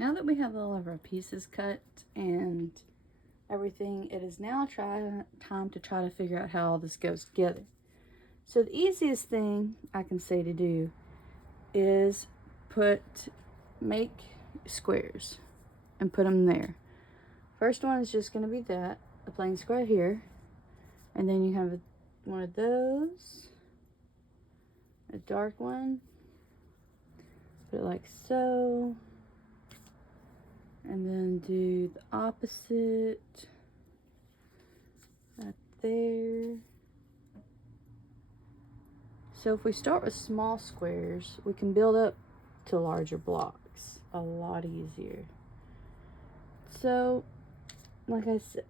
Now that we have all of our pieces cut and everything, it is now time to try to figure out how all this goes together. So the easiest thing I can say to do is make squares and put them there. First one is just going to be a plain square here, and then you have one of those, a dark one, put it like so, and then do the opposite right there. So if we start with small squares, we can build up to larger blocks a lot easier. So, like I said,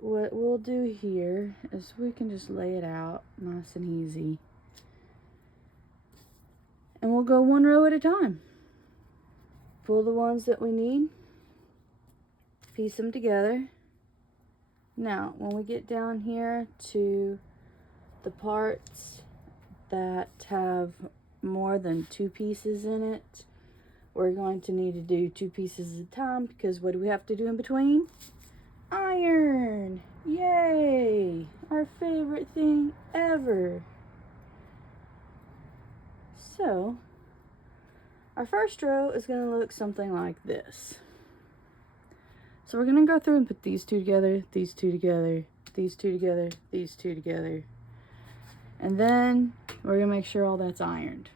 what we'll do here is we can just lay it out nice and easy. And we'll go one row at a time. Pull the ones that we need, piece them together. Now, when we get down here to the parts that have more than 2 pieces in it, we're going to need to do 2 pieces at a time, because what do we have to do in between? Iron! Yay! Our favorite thing ever. So, our first row is going to look something like this. So we're going to go through and put these 2 together, these 2 together, these 2 together, these 2 together. And then we're going to make sure all that's ironed.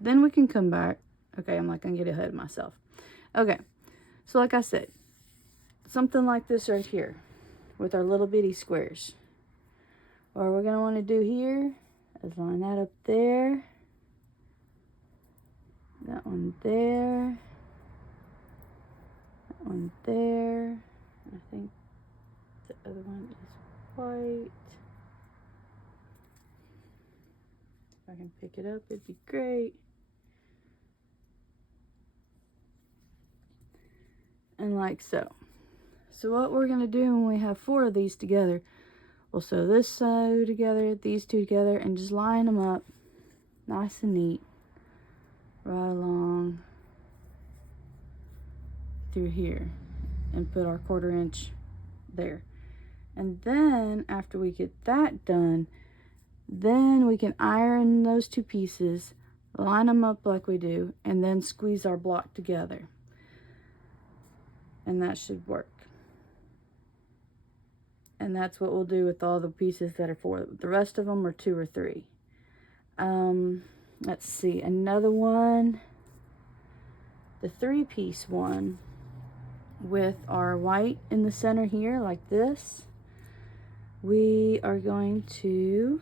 Then we can come back. Okay, I'm not going to get ahead of myself. Okay, so like I said, something like this right here with our little bitty squares. What we're going to want to do here is line that up there. That one there. That one there. I think the other one is white. If I can pick it up, it'd be great. And like so. So what we're going to do when we have 4 of these together, we'll sew this side together, these 2 together, and just line them up nice and neat right along through here, and put our 1/4 inch there. And then after we get that done, then we can iron those 2 pieces, line them up like we do, and then squeeze our block together. And that should work. And that's what we'll do with all the pieces that are 4. The rest of them are 2 or 3. Let's see, another one, the 3-piece one with our white in the center here like this. We are going to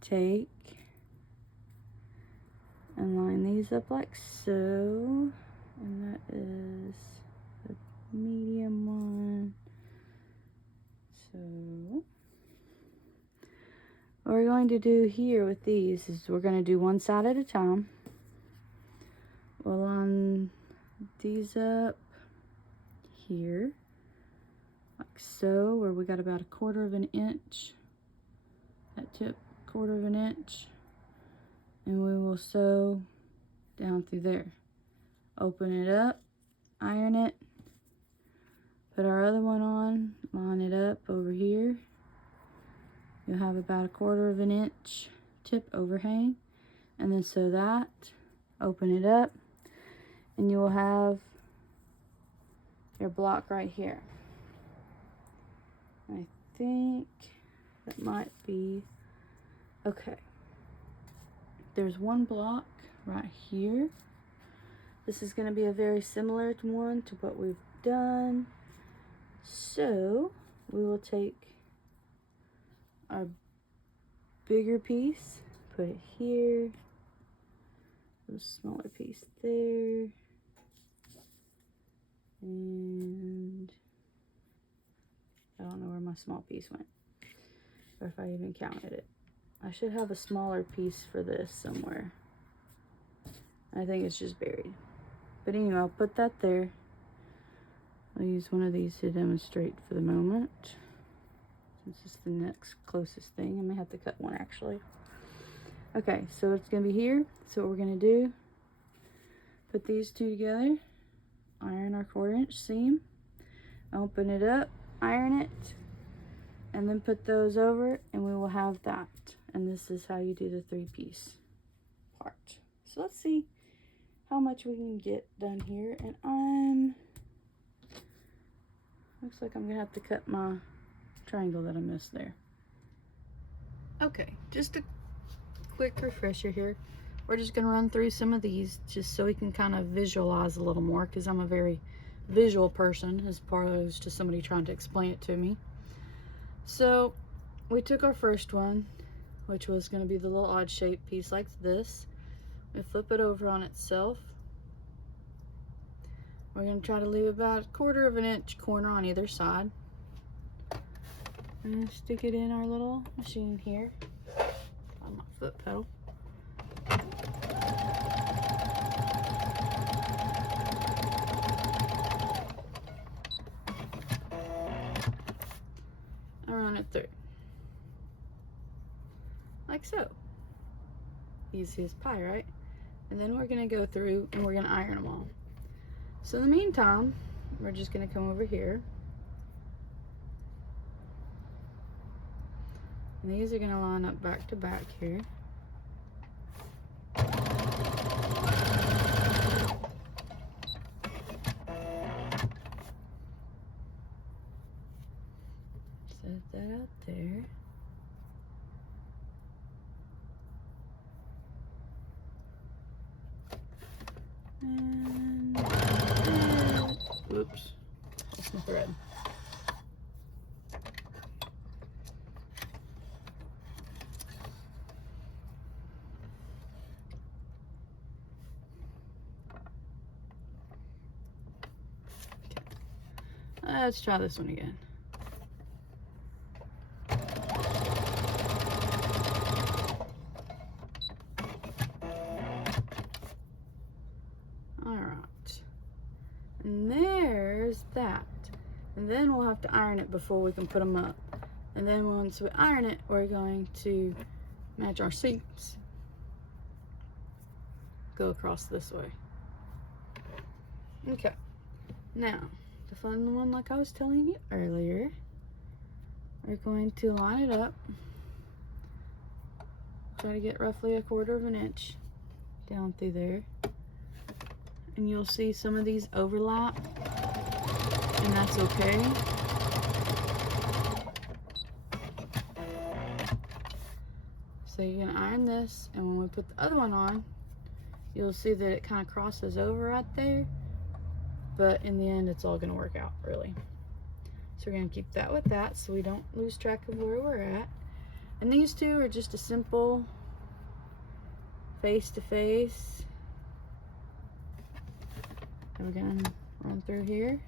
take and line these up like so. And that is the medium one. So what we're going to do here with these is we're going to do one side at a time. We'll line these up here like so, where we got about 1/4 inch, that tip 1/4 inch, and we will sew down through there. Open it up, iron it, put our other one on, line it up over here. You'll have about 1/4 inch tip overhang, and then sew that, open it up, and you will have your block right here. I think that might be okay. There's one block right here. This is going to be a very similar one to what we've done. So we will take our bigger piece, put it here, a smaller piece there, and I don't know where my small piece went, or if I even counted it. I should have a smaller piece for this somewhere. I think it's just buried. But anyway, I'll put that there. I'll use one of these to demonstrate for the moment. This is the next closest thing. I may have to cut one actually. Okay, so it's gonna be here. So what we're gonna do, Put these two together, iron our 1/4" seam, open it up, iron it, and then put those over, and we will have that. And this is how you do the 3-piece part. So let's see how much we can get done here. And looks like I'm gonna have to cut my triangle that I missed there. Okay, just a quick refresher here. We're just gonna run through some of these just so we can kind of visualize a little more, because I'm a very visual person as opposed to somebody trying to explain it to me. So we took our first one, which was gonna be the little odd shaped piece like this. We flip it over on itself. We're going to try to leave about 1/4 inch corner on either side. And stick it in our little machine here on my foot pedal. And run it through. Like so. Easy as pie, right? And then we're going to go through and we're going to iron them all. So in the meantime, we're just going to come over here. And these are going to line up back to back here. Set that out there. And oops, lost my thread. Okay. Let's try this one again. And there's that. And then we'll have to iron it before we can put them up. And then once we iron it, we're going to match our seams. Go across this way. Okay. Now, to find the one like I was telling you earlier, we're going to line it up. Try to get roughly 1/4 inch down through there. And you'll see some of these overlap, and that's okay. So you're gonna iron this, and when we put the other one on, you'll see that it kind of crosses over right there, but in the end it's all gonna work out really. So we're gonna keep that with that so we don't lose track of where we're at. And these two are just a simple face to face. We're gonna run through here.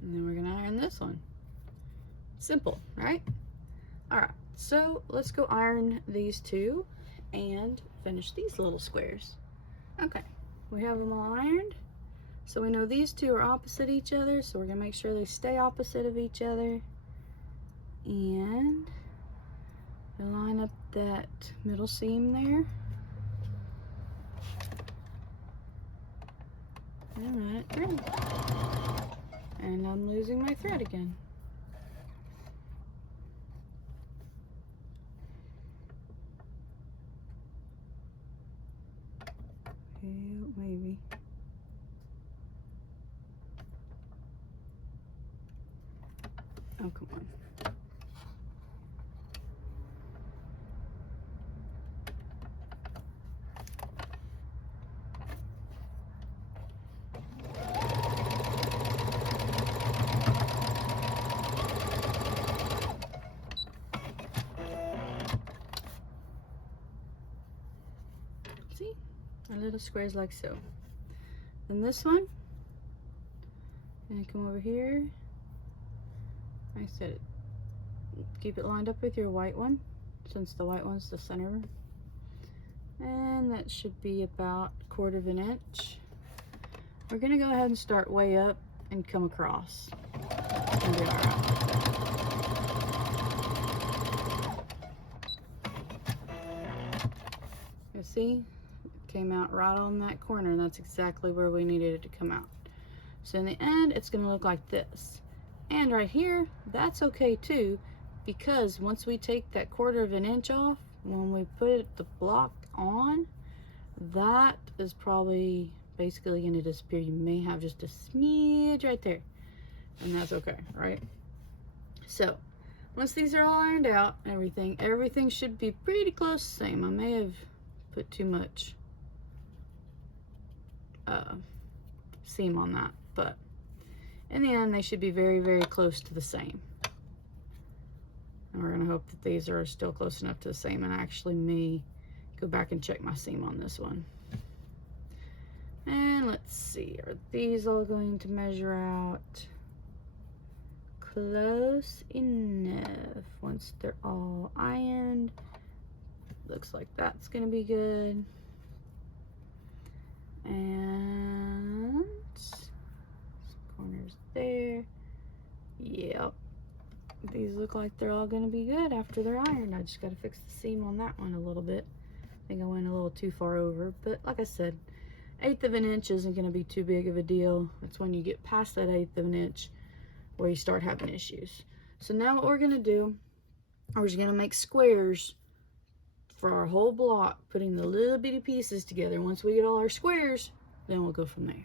And then we're gonna iron this one. Simple, right? All right, so let's go iron these two and finish these little squares. Okay, we have them all ironed. So we know these two are opposite each other, so we're gonna make sure they stay opposite of each other. And line up that middle seam there. And run it through. And I'm losing my thread again. Maybe. Oh, come on. See? Our little squares like so. Then this one, and come over here. I said, keep it lined up with your white one, since the white one's the center. And that should be about 1/4 inch. We're gonna go ahead and start way up and come across. And be all right. You see, it came out right on that corner, and that's exactly where we needed it to come out. So in the end, it's going to look like this. And right here, that's okay too, because once we take that 1/4 of an inch off, when we put the block on, that is probably basically going to disappear. You may have just a smidge right there, and that's okay, right? So once these are all ironed out, everything should be pretty close the same. I may have put too much seam on that, but in the end, they should be very, very close to the same. And we're gonna hope that these are still close enough to the same, and actually may go back and check my seam on this one. And let's see, are these all going to measure out close enough? Once they're all ironed, looks like that's gonna be good. And corners there. Yep, these look like they're all gonna be good after they're ironed. I just gotta fix the seam on that one a little bit. I think I went a little too far over, but like I said, 1/8 of an inch isn't gonna be too big of a deal. It's when you get past that 1/8 of an inch where you start having issues. So now what we're gonna do, we're just gonna make squares for our whole block, putting the little bitty pieces together. Once we get all our squares, then we'll go from there.